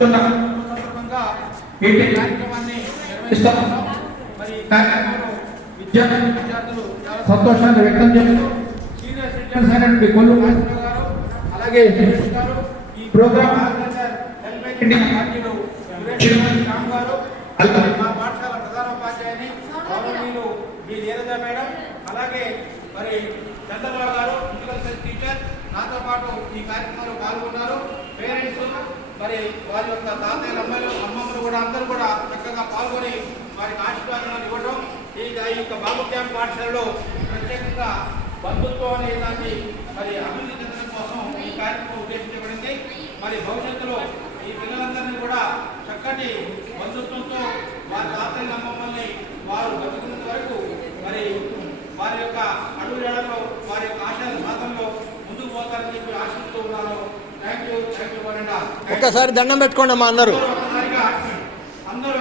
సందర్భంగా ఈ కార్యక్రమాన్ని నిర్వహిస్తాం. మరి కార్యక్రమంలో విద్యార్థులు సంతోషాన్ని వ్యక్తం చేస్తూ సీనియర్ సిటిజన్స్ అయినటువంటి కొల్లు మాస్టర్ గారు, అలాగే ఈ ప్రోగ్రామ్ ఆర్గనైజర్ రామ్ గారు, మా పాఠశాల ప్రధానోపాధ్యాయుని గౌరవనీయులు మీ నీరజ మేడం, అలాగే మరి చంద్రబాబు గారు ఫిజికల్ సైన్స్ టీచర్ నాతో పాటు ఈ కార్యక్రమంలో పాల్గొన్నారు. పేరెంట్స్ మరి వారి యొక్క తాతయ్యల అమ్మమ్మలు కూడా అందరూ కూడా చక్కగా పాల్గొని వారికి ఆశీర్వాదాలు ఇవ్వడం. ఈ యొక్క బాబు క్యాంప్ పాఠశాలలో ప్రత్యేకంగా బంధుత్వం అనే దాన్ని మరి అభివృద్ధి చెందడం కోసం ఈ కార్యక్రమం ఉద్దేశించబడింది. మరి భవిష్యత్తులో ఈ పిల్లలందరినీ కూడా చక్కటి బంధుత్వంతో వారి తాతయ్యల అమ్మమ్మల్ని వారు బతుకున్నంత వరకు మరి వారి యొక్క అడుగుజాడల్లో వారి యొక్క ఆశల సాధనలో ముందుకు పోతారని చెప్పి ఆశిస్తూ ఉన్నాను. Thank you. ఒక్కసారి దండం పెట్టుకోండి అమ్మా అందరూ. అందరూ